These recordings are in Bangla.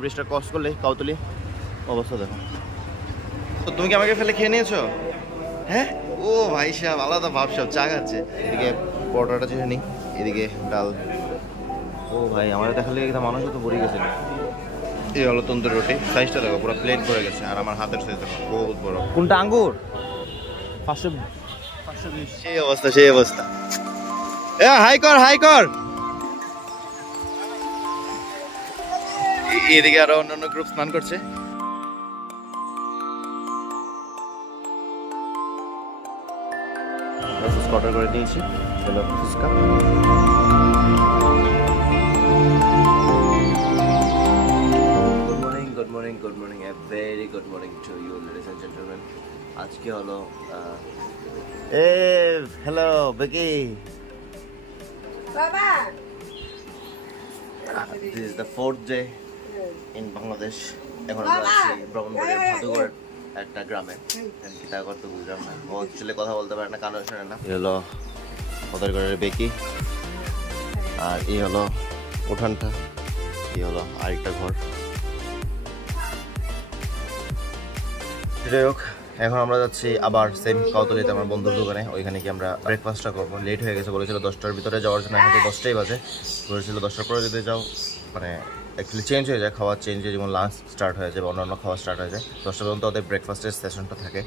ব্রিজটা ক্রস করলে কাউতলি অবস্থা দেখো। তো তুমি কি আমাকে ফেলে খেয়ে নিয়েছো? হ্যাঁ, ও ভাই সাহেব আলাদা ভাব সব চা খাচ্ছে। এদিকে পরোটাটা চেয়ে নিই, এদিকে ডাল। ও ভাই আমার দেখালে একটা মানুষ তো ভরে গেছে। এই হলো তন্দুরি রুটি, সাইজটা দেখো পুরো প্লেট ভরে গেছে, আর আমার হাতের সাইজ দেখো বহুত বড়। কোনটা আঙ্গুর? 520। সেই অবস্থা, সেই অবস্থা। এ হাই কর, হাই কর। এদিকে আরো অন্যান্য গ্রুপ স্নান করছে। অর্ডার করে দিয়েছি, চলো fuchka. Good morning, a very good morning to you ladies and gentleman. আজকে হলো হ্যালো বেকি বাবা, this is the 4th day in Bangladesh. এখন আমরা আছি ব্রাহ্মণবাড়িয়ার ভাদুগড় একটা গ্রামে। কিতা করতে বুঝলাম না, ও অ্যাকচুয়ালি কথা বলতে পারে না, কানে শোনে না। এই হলো ভাদুগড়ের বেকি, আর এই হলো উঠানটা, এই হলো আরেকটা ঘর। যাই হোক, এখন আমরা যাচ্ছি আবার সেম কাউতলিতে আমার বন্ধুর দোকানে। ওইখানে কি আমরা ব্রেকফাস্টটা করবো। লেট হয়ে গেছে, বলেছিল 10টার ভিতরে যাওয়ার জন্য, এখন তো 10টাই বাজে। বলেছিল 10টার পরে যদি যাও মানে অ্যাকচুয়ালি চেঞ্জ হয়ে যায়, খাওয়ার চেঞ্জ হয়ে, যেমন লাঞ্চ স্টার্ট হয়ে যায় বা অন্যান্য খাওয়া স্টার্ট হয়ে যায়। 10টা পর্যন্ত ওদের ব্রেকফাস্টের সেশনটা থাকে,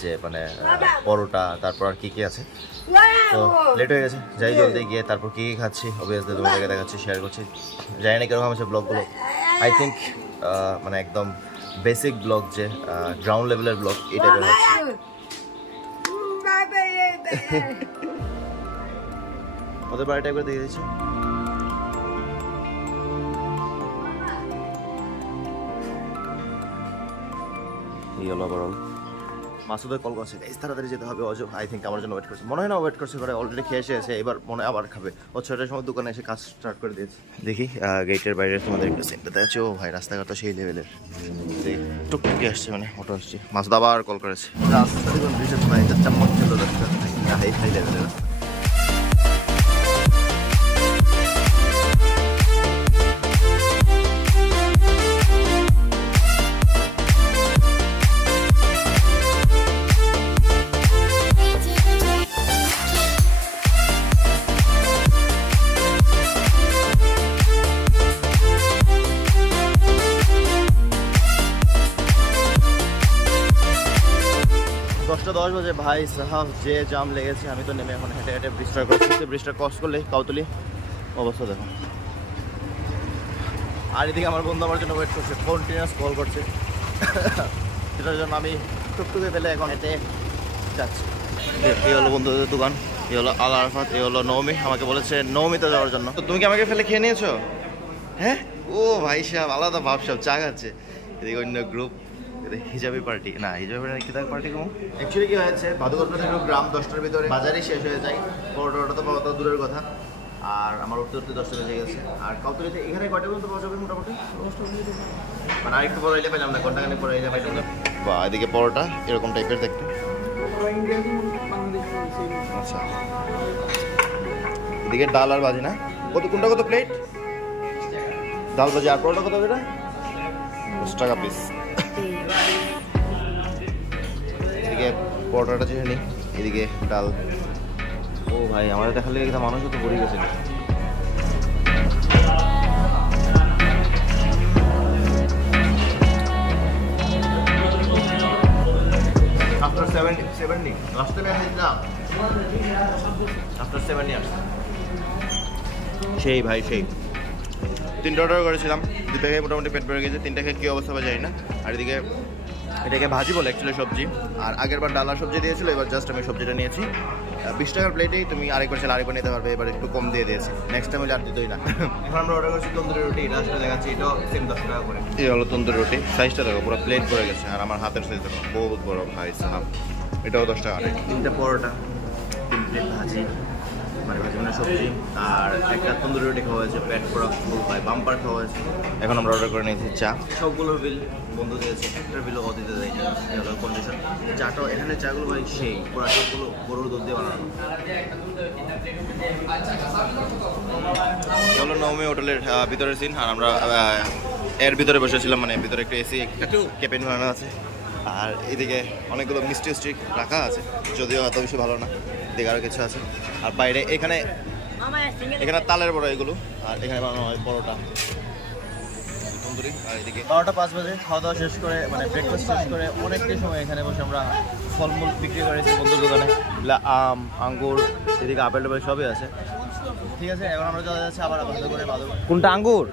যে মানে পরোটা, তারপর আর কী কী আছে। তো লেট হয়ে গেছে, যাই জলদি গিয়ে তারপর কী কী খাচ্ছি অবভিয়াসলি তোমাদেরকে দেখাচ্ছি, শেয়ার করছি। জানি না কীরকম আছে ব্লগগুলো। আই থিঙ্ক মানে একদম বেসিক ব্লগ, যে গ্রাউন্ড লেভেলের ব্লগ, এই টাইপের হচ্ছে। ওদের বাড়ি টাইপের দেখে দিচ্ছি। এই হলো ওভারঅল। মাসুদের কল করছে, তাড়াতাড়ি যেতে হবে। অজয় আই থিঙ্ক আমার জন্য ওয়েট করছে, মনে হয় না ওয়েট করছে করে, অলরেডি খেয়ে এসে এবার মনে হয় আবার খাবে। ও 6টার সময় দোকানে এসে কাজ স্টার্ট করে দিয়েছে। দেখি গেটের বাইরে তোমাদের একটু সেন্টারতে আছে। ও ভাই রাস্তাঘাট তো সেই লেভেলের, টুকটুকি আসছে, মানে অটো আসছে। মাসুদ আবার কল করেছে, রাস্তা দেখুন ব্রিজের তোমার এটা চাম্মচ ছিল রাস্তা, হাই লেভেলের রাস্তা। দশ বাজে ভাই সাহাব, যে জাম লেগেছে। আমি তো নেমে এখন হেঁটে হেঁটে ব্রিজটা করছি। ব্রিজটা ক্রস করলে কাউতলি অবস্থা দেখো। আর এদিকে আমার বন্ধু আমার জন্য ওয়েট করছে, কন্টিনিউয়াস কল করছে, সেটার জন্য আমি টুকটুকে ফেলে এখন হেঁটে যাচ্ছি। এই হলো বন্ধুদের দোকান, এই হলো আল আরাফাত, এই হলো নৌমি। আমাকে বলেছে নৌমিতে যাওয়ার জন্য। তো তুমি কি আমাকে ফেলে খেয়ে নিয়েছো? হ্যাঁ, ও ভাই সাহেব আলাদা ভাব সব চা খাচ্ছে। এদিকে অন্য গ্রুপ, হিজাবি পার্টি না, হিজাবি পার্টি কম। অ্যাকচুয়ালি কি হয়েছে, ভাদুগড় থেকে গ্রাম 10টার ভিতরে বাজারই শেষ হয়ে যায়। পরোটা তো পাওয়া তো দূরের কথা, আর আমার উঠতে উঠতে 10টা বেজে গেছে। আর কাউতলিতে এখানে কয়টা পর্যন্ত পাওয়া যাবে মোটামুটি? মানে আরেকটু পরে এলে পেলাম না, ঘন্টাখানেক পরে এলে পাইলাম না। বা এদিকে পরোটা এরকম টাইপের দেখতে। আচ্ছা, এদিকে ডাল আর ভাজি না, কোনটা কত প্লেট? ডাল ভাজি আর পরোটা কত? এটা 10 টাকা পিস। এদিকে পরোটাটা চেয়ে নিই, এদিকে ডাল। ও ভাই আমাদের দেখালে একটা মানুষ তো ভরে গেছে। After 70 last time I had now. After 7 years. সেই ভাই সেই 3টা অর্ডার করেছিলাম, 2টা খেয়ে মোটামুটি পেট ভরে গেছে। 3টা খেয়ে কী অবস্থা বা যায় না। আর এদিকে এটাকে ভাজি বলে অ্যাকচুয়ালি সবজি, আর আগের বার ডাল আর সবজি দিয়েছিল, এবার জাস্ট আমি সবজিটা নিয়েছি। 20 টাকার প্লেটেই তুমি আরেকবার চাইলে আরেকবার নিতে পারবে, এবার একটু কম দিয়ে দিয়েছি। নেক্সট টাইমে আর দিতই না। এখন আমরা অর্ডার করছি তন্দুরি রুটি, এটা আসলে দেখাচ্ছি, এটাও সেম 10 টাকা করে। এই হলো তন্দুরি রুটি, সাইজটা দেখো পুরো প্লেট ভরে গেছে, আর আমার হাতের সাইজ দেখো বহুত বড় ভাই সাহাব। এটাও 10 টাকা। 3টা পরোটা, 3 প্লেট ভাজি, মানে ভাজি মানে সবজি, আর একটা তন্দুরি রুটি খাওয়া হয়েছে, পেট পুরো ফুল পাই বাম্পার খাওয়া হয়েছে। এখন আমরা অর্ডার করে নিয়েছি চা, সবগুলোর বিল বন্ধু দিয়েছে, একটার বিলও দিতে দেয়নি, হলো কন্ডিশন। চাটাও এখানে চাগুলো ভাই সেই পুরো সবগুলো গরুর দুধ দিয়ে বানানো। হলো নবমী হোটেলের ভিতরের সিন, আর আমরা এর ভিতরে বসেছিলাম, মানে ভিতরে একটা এসি একটু ক্যাবিন বানানো আছে, আর এদিকে অনেকগুলো মিষ্টি মিষ্টি রাখা আছে, যদিও এত বেশি ভালো না, এদিকে আরও কিছু আছে। আর বাইরে এখানে তালের বড়া এগুলো, আর এখানে বানানো হয় পরোটা তন্দুরি। আর এদিকে 12টা 5 বাজে খাওয়া দাওয়া শেষ করে, মানে ব্রেকফাস্ট শেষ করে অনেকটাই সময় এখানে বসে আমরা ফলমূল বিক্রি করেছি বন্ধুর দোকানে, আম আঙ্গুর, এদিকে আপেল টাপেল সবই আছে। ঠিক আছে, এখন আমরা চলে যাচ্ছি আবার করে বাদুর। কোনটা আঙ্গুর?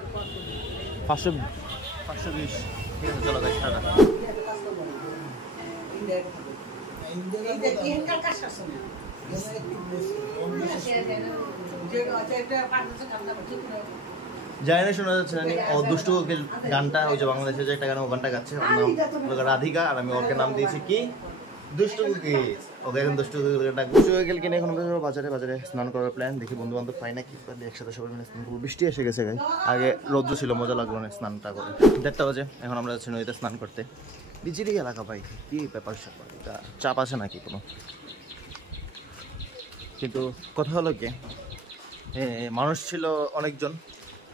520। ঠিক আছে, চলো গাইস, টাটা। জানি না শোনা যাচ্ছে জানি ও দুষ্টু কোকিল গানটা, ওই যে বাংলাদেশে যে একটা গান, ও গানটা গাচ্ছে, ওর নাম রাধিকা, আর আমি ওকে নাম দিয়েছি কি দুষ্টু কোকিল। ওকে এখন দুষ্টু কোকিল ডাক। দুষ্টু কোকিল কিনে এখন বাজারে স্নান করার প্ল্যান। দেখি বন্ধু বান্ধব পাই না কি একসাথে সবাই মিলে স্নান করবো। বৃষ্টি এসে গেছে গাই, আগে রৌদ্র ছিল, মজা লাগলো না স্নানটা করে। 1:30 বাজে, এখন আমরা যাচ্ছি নদীতে স্নান করতে। বিচিরি এলাকা পাই, কি ব্যাপার স্যাপার, চাপ আছে নাকি কোনো? কিন্তু কথা হলো কি, মানুষ ছিল অনেকজন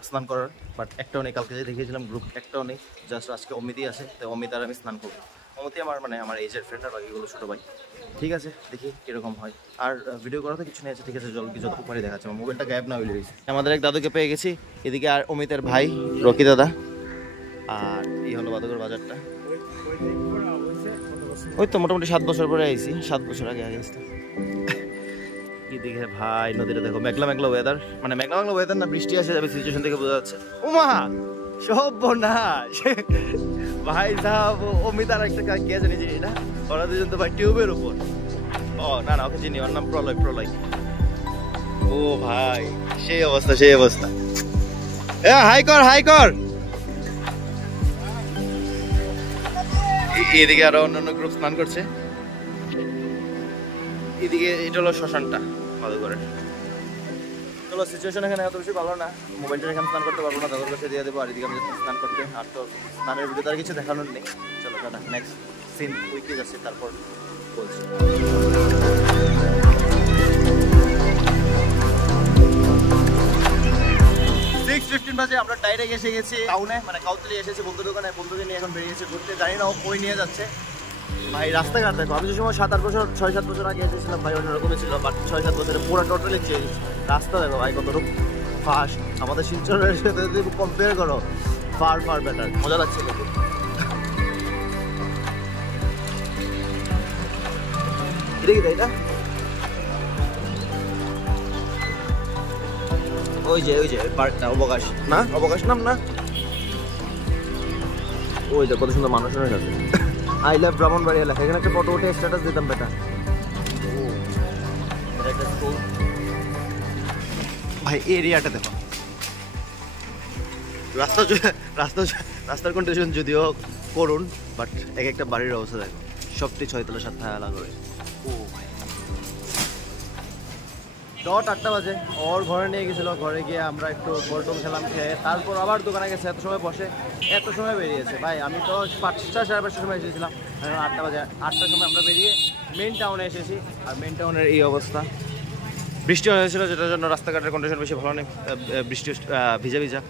স্নান করার, বাট একটাও নেই। কালকে যে দেখিয়েছিলাম গ্রুপ, একটাও নেই, জাস্ট আজকে অমিতই আছে। তো অমিত আর আমি স্নান করবো। অমিতই আমার এজের ফ্রেন্ড, আর বাকিগুলো ছোটো ভাই। ঠিক আছে, দেখি কীরকম হয়। আর ভিডিও করা তো কিছু নেই আছে, ঠিক আছে, যতটুকু পারি দেখাচ্ছে। আমার মোবাইলটা গায়েব না হইলে রয়েছে। আমাদের এক দাদুকে পেয়ে গেছি, এদিকে আর অমিতের ভাই রকি দাদা, আর এই হলো বাদুগর বাজারটা। ওই তো মোটামুটি 7 বছর পরে আইছি, 7 বছর আগে আসতে। কি দেখে ভাই, নদীটা দেখো, মেঘলা মেঘলা ওয়েদার, মানে মেঘলা মেঘলা ওয়েদার না, বৃষ্টি আসে যাবে সিচুয়েশন থেকে বোঝা যাচ্ছে। ওমা সব না ভাই সাহেব, অমিত আর একটা কে জানি চিনি না, ওরা দুজন তো ভাই টিউবের উপর। ও না ওকে চিনি, ওর নাম প্রলয়। ও ভাই সেই অবস্থা। এ হাই কর। এদিকে আরো অন্যান্য গ্রুপ স্নান করছে। এদিকে এটা হলো শ্মশানটা বাদুগরের। চলো, সিচুয়েশন এখানে এত বেশি ভালো না, মোবাইলটা এখানে স্নান করতে পারবো না, দাদুর কাছে দিয়ে দেবো। আর এদিকে আমি স্নান করতে, আর তো স্নানের ভিডিও আর কিছু দেখানোর নেই। চলো টাটা, নেক্সট সিন উইকে যাচ্ছে, তারপর বলছি। 6:15 বাজে, আমরা ডাইরেক্ট এসে গেছি টাউনে, মানে কাউতলি এসেছি বন্ধুর দোকানে। বন্ধুকে নিয়ে এখন বেরিয়েছে ঘুরতে, জানি না ও কই নিয়ে যাচ্ছে। ভাই রাস্তাঘাট দেখো, আমি যে সময় 6-7 বছর আগে এসেছিলাম ভাই অন্যরকমই ছিল, বাট 6-7 বছরে পুরো টোটালি চেঞ্জ। রাস্তা দেখো ভাই কতটুকু ফাস্ট, আমাদের শিলচরের সাথে যদি কম্পেয়ার করো, ফার বেটার। মজা লাগছে দেখো। এটা কি এটা? ওই যে পার্কটা অবকাশ নাম না, ওই যে কত সুন্দর মানুষের সাথে আই লাভ ব্রাহ্মণবাড়িয়া লেখা। এখানে একটা ফটো উঠে স্ট্যাটাস দিতাম বেটা। ভাই এরিয়াটা দেখো, রাস্তার কন্ডিশন যদিও করুন, বাট এক একটা বাড়ির অবস্থা দেখো, সবটি 6তলা 7তলা করে। ও ভাই 8টা বাজে ওর ঘরে নিয়ে গেছিল, ঘরে গিয়ে আমরা একটু বলটম খেলাম, খেয়ে তারপর আবার দোকানে গেছে। এত সময় বসে, এত সময় বেরিয়েছে ভাই। আমি তো 5টা 5:30টার সময় এসেছিলাম, 8টা বাজে। 8টার সময় আমরা বেরিয়ে মেইন টাউনে এসেছি, আর মেইন টাউনের এই অবস্থা। বৃষ্টি হয়েছিল, যেটার জন্য রাস্তাঘাটের কন্ডিশন বেশি ভালো নেই, বৃষ্টি ভিজা।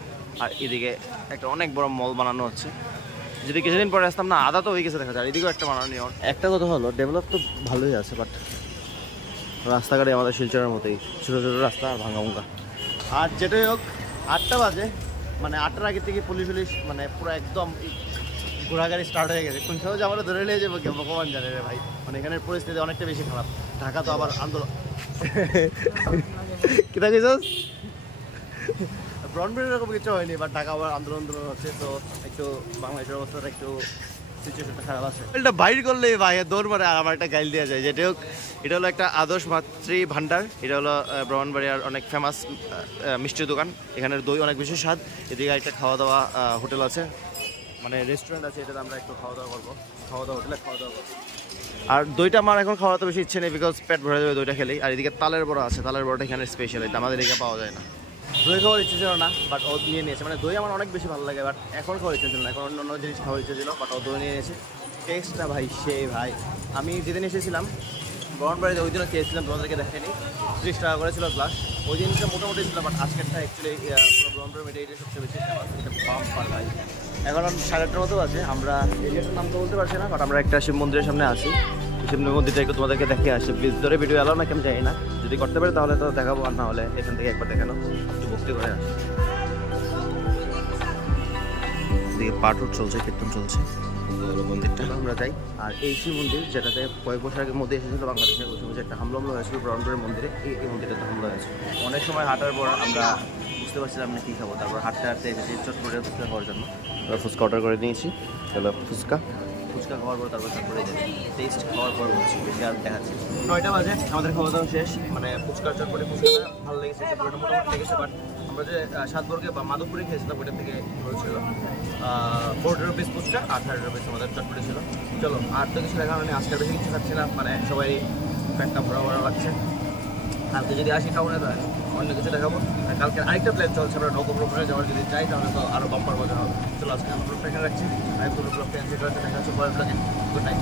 আর এদিকে একটা অনেক বড় মল বানানো হচ্ছে, যদি কিছুদিন পরে আসতাম না, আদা তো হয়ে গেছে দেখা যায়। এদিকেও একটা বানানো নিয়ম। একটা কথা হলো, ডেভেলপ তো ভালোই আছে, বাট রাস্তাঘাটে আমাদের শিলচরের মতোই ছোটো রাস্তা আর ভাঙা। আর যেটাই হোক 8টা বাজে, মানে 8টার আগে থেকে পুলিশ মানে পুরো একদম ঘোড়াগাড়ি স্টার্ট হয়ে গেছে। কোন সময় যে আমরা ধরে নিয়ে যাবো ভগবান জানে রে ভাই। মানে এখানের পরিস্থিতি অনেকটা বেশি খারাপ। ঢাকা তো আবার আন্দোলন কিনা গেছিস, ব্রডব্যান্ড এরকম কিছু হয়নি, বাট ঢাকা আবার আন্দোলন হচ্ছে। তো একটু বাংলাদেশের অবস্থাটা একটু সিচুয়েশনটা খারাপ আছে। এটা বাইর করলে ভাই দৌড় মারে, আর আমার একটা গাইল দেওয়া যায়। যেটা হোক, এটা হলো একটা আদর্শ মাতৃ ভান্ডার। এটা হলো ব্রাহ্মণবাড়িয়ার অনেক ফেমাস মিষ্টির দোকান। এখানের দই অনেক বেশি স্বাদ। এদিকে একটা খাওয়া দাওয়া হোটেল আছে, মানে রেস্টুরেন্ট আছে, এটাতে আমরা একটু খাওয়া দাওয়া করবো, হোটেলে খাওয়া দাওয়া করবো। আর দইটা আমার এখন খাওয়াতে বেশি ইচ্ছে নেই, বিকজ পেট ভরে যাবে দইটা খেলেই। আর এদিকে তালের বড়া আছে, তালের বড়াটা এখানে স্পেশাল, এটা আমাদের এদিকে পাওয়া যায় না। দই খাওয়ার ইচ্ছে ছিল না, বাট ও নিয়ে নিয়েছে। মানে দই আমার অনেক বেশি ভালো লাগে, বাট এখন খাওয়ার ইচ্ছে ছিল না, এখন অন্য জিনিস খাওয়ার ইচ্ছে ছিল, বাট ও দই নিয়ে নিয়েছে। টেস্টটা ভাই সেই ভাই, আমি যেদিন এসেছিলাম ব্রাহ্মণবাড়িতে ওই দিনও খেয়েছিলাম, তোমাদেরকে দেখেনি, 30 টাকা করে ছিল গ্লাস। ওই জিনিসটা মোটামুটি ছিল, বাট আজকেরটা অ্যাকচুয়ালি পুরো ব্রাহ্মণবাড়ি এটা সবচেয়ে বেশি ফেমাস, এটা বাম্পার ভাই। এখন 8:30 মতো আছে, আমরা এরিয়াটার নাম তো বলতে পারছি না, বাট আমরা একটা শিব মন্দিরের সামনে আছি। শিব মন্দিরটা একটু তোমাদেরকে দেখে আসি, ভিতরে ভিডিও এলাও না কেন জানি না, যদি করতে পারি তাহলে তো দেখাবো, আর না হলে এখান থেকে একবার দেখানো, একটু ভক্তি করে আসি। এদিকে পাঠক চলছে, কীর্তন চলছে, মন্দিরটা আমরা যাই। আর এই শিব মন্দির যেটাতে কয়েক বছর আগের মধ্যে এসেছিল বাংলাদেশে, ওই সময় একটা হামলা হয়েছিল ব্রাহ্মণবাড়ির মন্দিরে, এই মন্দিরটাতে হামলা হয়েছে। অনেক সময় হাঁটার পর আমরা বুঝতে পারছিলাম না কী খাবো, তারপর হাঁটতে হাঁটতে এসেছি চটপটে ফুচকা খাওয়ার জন্য। ফুচকা অর্ডার করে নিয়েছি, হলো ফুচকা খাওয়ার পর তারপর টেস্ট খাওয়ার পর বলছি বেশি আর দেখাচ্ছি। 9টা বাজে, আমাদের খাওয়া দাওয়া শেষ। মানে ফুচকার চটপটে ফুচকাটা ভালো লেগেছে, চটপটে মোটামুটি লেগেছে, বাট আমরা যে সাতবর্গে বা মাধবপুরে খেয়েছিলাম ওইটার থেকে হয়েছিল 40 রুপিস ফুচকা, 18 রুপিস আমাদের চটপটে ছিল। চলো আর তো কিছু দেখানো নেই, আজকের বেশি কিছু খাচ্ছি না, মানে সবাই পেটটা ভরা লাগছে। কালকে যদি আসি টাউনে তাহলে অন্য কিছু দেখাবো। আর কালকে আরেকটা প্ল্যান চলছে, আমরা নৌকোপ্রমণে যাওয়ার যদি চাই তাহলে তো আরও বাম্পার মজা হবে। চলো আজকে আমরা ব্লগটা এখানে রাখছি, আর কোনো ব্লগ দেখা হচ্ছে পরের ব্লগে। Good night.